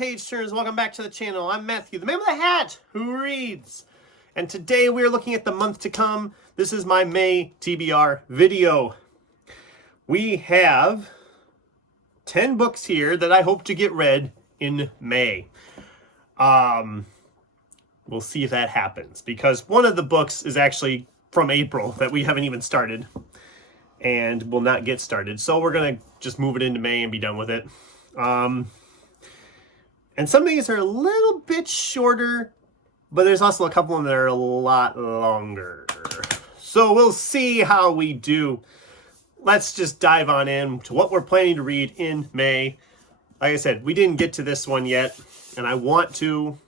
page turners, welcome back to the channel. I'm Matthew, the man with the hat who reads. And today we are looking at the month to come. This is my May TBR video. We have 10 books here that I hope to get read in May. We'll see if that happens, because one of the books is actually from April that we haven't even started and will not get started. So we're going to just move it into May and be done with it. And some of these are a little bit shorter, but there's also a couple of them that are a lot longer. So we'll see how we do. Let's just dive on in to what we're planning to read in May. Like I said, we didn't get to this one yet, and I want to.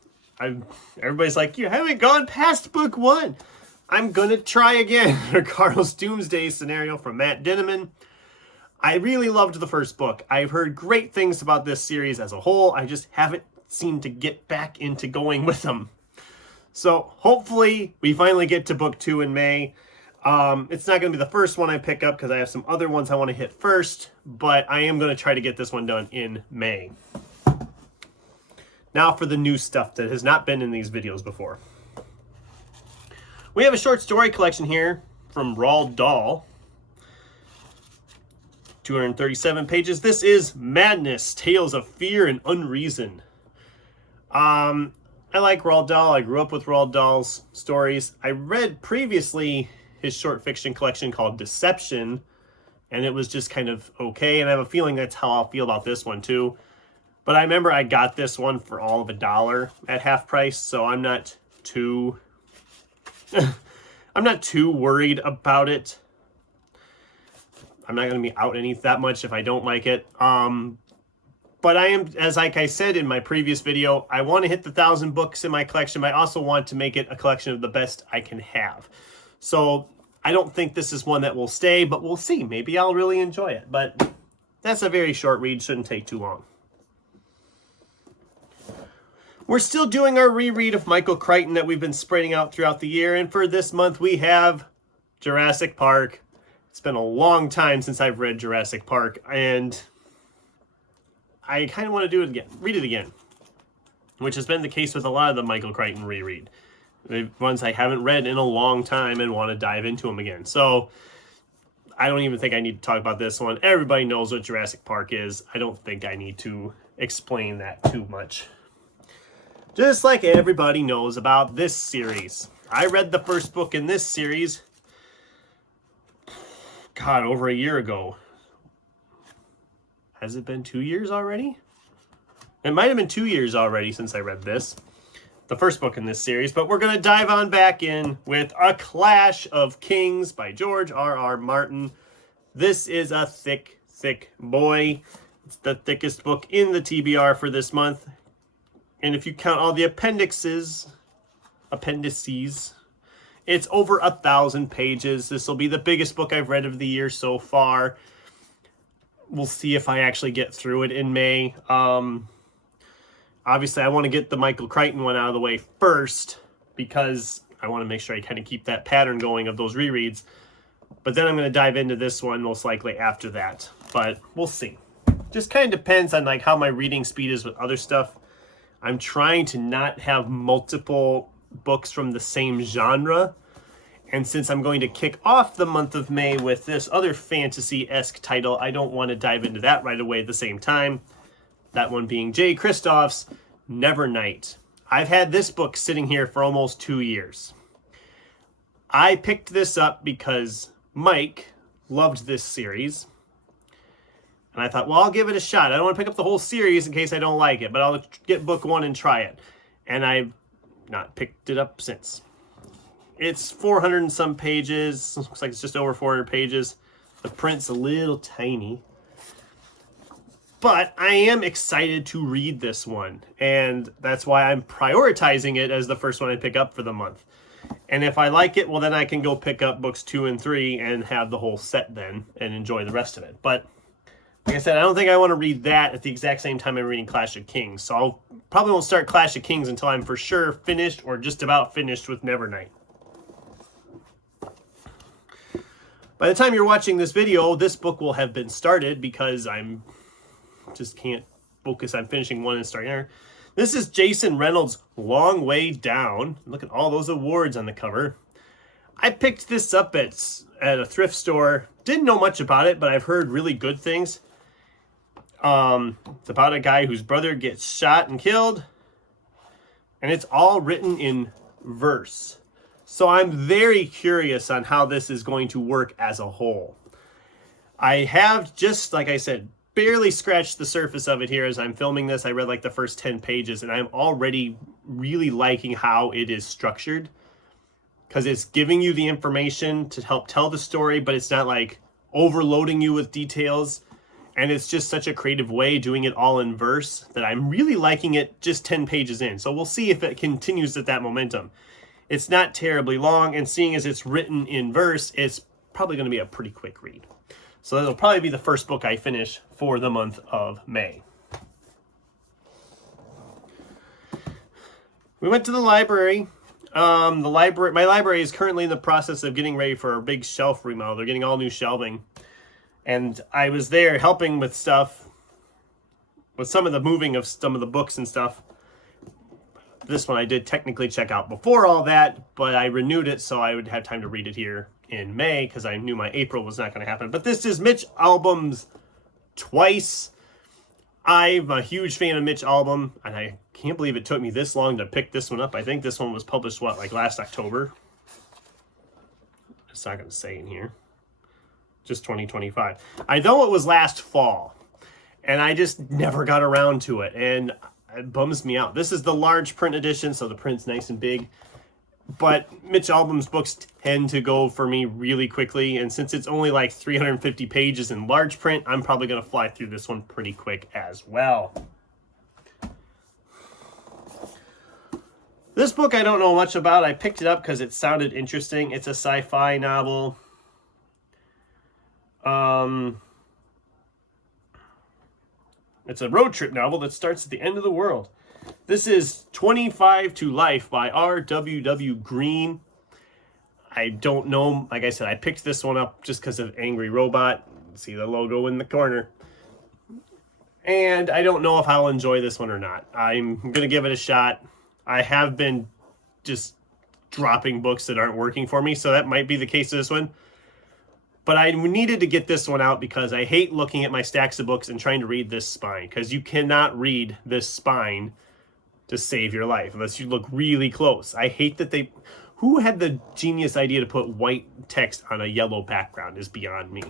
Everybody's like, you haven't gone past book 1. I'm going to try again. Carl's Doomsday Scenario from Matt Dinniman. I really loved the first book. I've heard great things about this series as a whole. I just haven't seemed to get back into going with them. So hopefully we finally get to book 2 in May. It's not going to be the first one I pick up because I have some other ones I want to hit first, but I am going to try to get this one done in May. Now for the new stuff that has not been in these videos before. We have a short story collection here from Roald Dahl. 237 pages. This is Madness, Tales of Fear and Unreason. I like Roald Dahl. I grew up with Roald Dahl's stories. I read previously his short fiction collection called Deception, and it was just kind of okay, and I have a feeling that's how I'll feel about this one too. But I remember I got this one for all of $1 at half price, so I'm not too I'm not too worried about it. I'm not going to be out that much if I don't like it. But I am, as like I said in my previous video, I want to hit the 1,000 books in my collection, but I also want to make it a collection of the best I can have. So I don't think this is one that will stay, but we'll see. Maybe I'll really enjoy it. But that's a very short read. Shouldn't take too long. We're still doing our reread of Michael Crichton that we've been spreading out throughout the year. And for this month, we have Jurassic Park. It's been a long time since I've read Jurassic Park, and I kind of want to do it again, read it again, which has been the case with a lot of the Michael Crichton reread. The ones I haven't read in a long time and want to dive into them again. So I don't even think I need to talk about this one. Everybody knows what Jurassic Park is. I don't think I need to explain that too much. Just like everybody knows about this series. I read the first book in this series, God, over a year ago. Has it been 2 years already? It might have been 2 years already since I read this. The first book in this series. But we're going to dive on back in with A Clash of Kings by George R.R. Martin. This is a thick, thick boy. It's the thickest book in the TBR for this month. And if you count all the appendices, it's over 1,000 pages. This will be the biggest book I've read of the year so far. We'll see if I actually get through it in May. Obviously, I want to get the Michael Crichton one out of the way first, because I want to make sure I kind of keep that pattern going of those rereads. But then I'm going to dive into this one most likely after that. But we'll see. Just kind of depends on like how my reading speed is with other stuff. I'm trying to not have multiple books from the same genre, and since I'm going to kick off the month of May with this other fantasy-esque title, I don't want to dive into that right away at the same time. That one being Jay Kristoff's Nevernight. I've had this book sitting here for almost 2 years. I picked this up because Mike loved this series, and I thought, well, I'll give it a shot. I don't want to pick up the whole series in case I don't like it, but I'll get book 1 and try it. And I've not picked it up since. It's 400 and some pages. Looks like it's just over 400 pages. The print's a little tiny. But I am excited to read this one. And that's why I'm prioritizing it as the first one I pick up for the month. And if I like it, well, then I can go pick up books 2 and 3 and have the whole set then and enjoy the rest of it. But like I said, I don't think I want to read that at the exact same time I'm reading Clash of Kings. So I'll probably won't start Clash of Kings until I'm for sure finished or just about finished with Nevernight. By the time you're watching this video, this book will have been started because I'm just can't focus on finishing one and starting another. This is Jason Reynolds' Long Way Down. Look at all those awards on the cover. I picked this up at a thrift store. Didn't know much about it, but I've heard really good things. It's about a guy whose brother gets shot and killed. And it's all written in verse. So I'm very curious on how this is going to work as a whole. I have just, like I said, barely scratched the surface of it here as I'm filming this. I read like the first 10 pages and I'm already really liking how it is structured. Because it's giving you the information to help tell the story, but it's not like overloading you with details. And it's just such a creative way doing it all in verse that I'm really liking it just 10 pages in. So we'll see if it continues at that momentum. It's not terribly long, and seeing as it's written in verse, it's probably going to be a pretty quick read. So that'll probably be the first book I finish for the month of May. We went to the library. My library is currently in the process of getting ready for a big shelf remodel. They're getting all new shelving. And I was there helping with stuff, with some of the moving of some of the books and stuff. This one I did technically check out before all that, but I renewed it so I would have time to read it here in May because I knew my April was not going to happen. But this is Mitch Albom's Twice. I'm a huge fan of Mitch Albom, and I can't believe it took me this long to pick this one up. I think this one was published, like last October? It's not going to say in here. Just 2025. I know it was last fall, and I just never got around to it, and it bums me out. This is the large print edition, so the print's nice and big, but Mitch Albom's books tend to go for me really quickly, and since it's only like 350 pages in large print, I'm probably going to fly through this one pretty quick as well. This book I don't know much about. I picked it up because it sounded interesting. It's a sci-fi novel. It's a road trip novel that starts at the end of the world. This is 25 to Life by R.W.W. Green. I don't know. Like I said, I picked this one up just because of Angry Robot. See the logo in the corner. And I don't know if I'll enjoy this one or not. I'm going to give it a shot. I have been just dropping books that aren't working for me, so that might be the case of this one. But I needed to get this one out because I hate looking at my stacks of books and trying to read this spine. Because you cannot read this spine to save your life unless you look really close. I hate that they... Who had the genius idea to put white text on a yellow background is beyond me.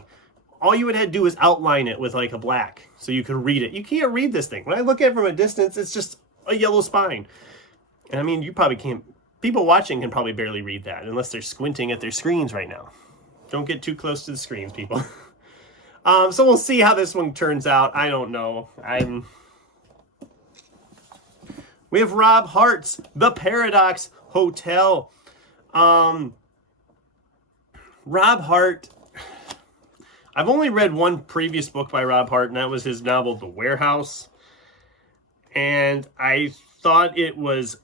All you would have to do is outline it with like a black so you could read it. You can't read this thing. When I look at it from a distance, it's just a yellow spine. And I mean, you probably can't... People watching can probably barely read that unless they're squinting at their screens right now. Don't get too close to the screens, people. So we'll see how this one turns out. I don't know. We have Rob Hart's The Paradox Hotel. Rob Hart. I've only read one previous book by Rob Hart, and that was his novel The Warehouse. And I thought it was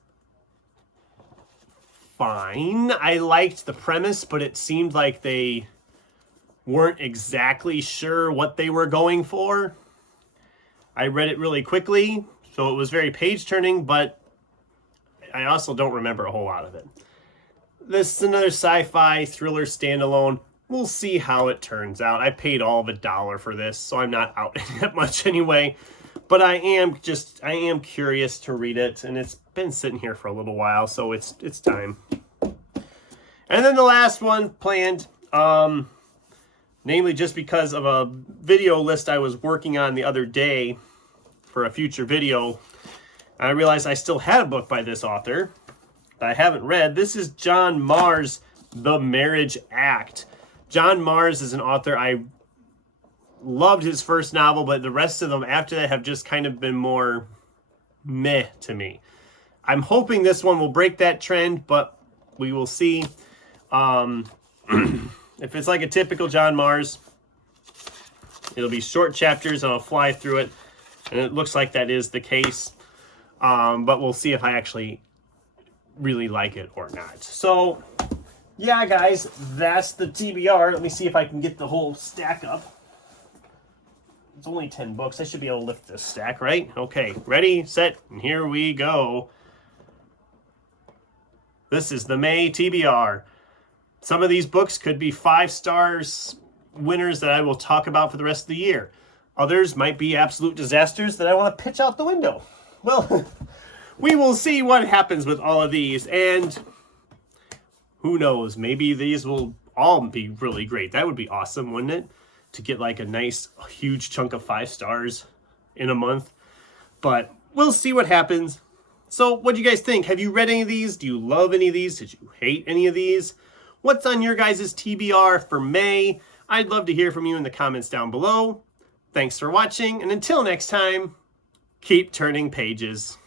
fine. I liked the premise, but it seemed like they weren't exactly sure what they were going for. I read it really quickly, so it was very page-turning, but I also don't remember a whole lot of it. This is another sci-fi thriller standalone. We'll see how it turns out. I paid all of $1 for this, so I'm not out that much anyway. But I am curious to read it, and it's been sitting here for a little while, so it's time. And then the last one planned, namely just because of a video list I was working on the other day for a future video, I realized I still had a book by this author that I haven't read. This is John Marrs' The Marriage Act. John Marrs is an author I loved his first novel, but the rest of them after that have just kind of been more meh to me. I'm hoping this one will break that trend, but we will see. If it's like a typical John Marrs, it'll be short chapters and I'll fly through it, and it looks like that is the case. But we'll see if I actually really like it or not. So yeah, guys, that's the TBR. Let me see if I can get the whole stack up. It's only 10 books. I should be able to lift this stack, right? Okay, ready, set, and here we go. This is the May TBR. Some of these books could be 5 stars winners that I will talk about for the rest of the year. Others might be absolute disasters that I want to pitch out the window. Well, we will see what happens with all of these, and who knows, maybe these will all be really great. That would be awesome, wouldn't it? To get like a nice, huge chunk of 5 stars in a month. But we'll see what happens. So what do you guys think? Have you read any of these? Do you love any of these? Did you hate any of these? What's on your guys' TBR for May? I'd love to hear from you in the comments down below. Thanks for watching, and until next time, keep turning pages.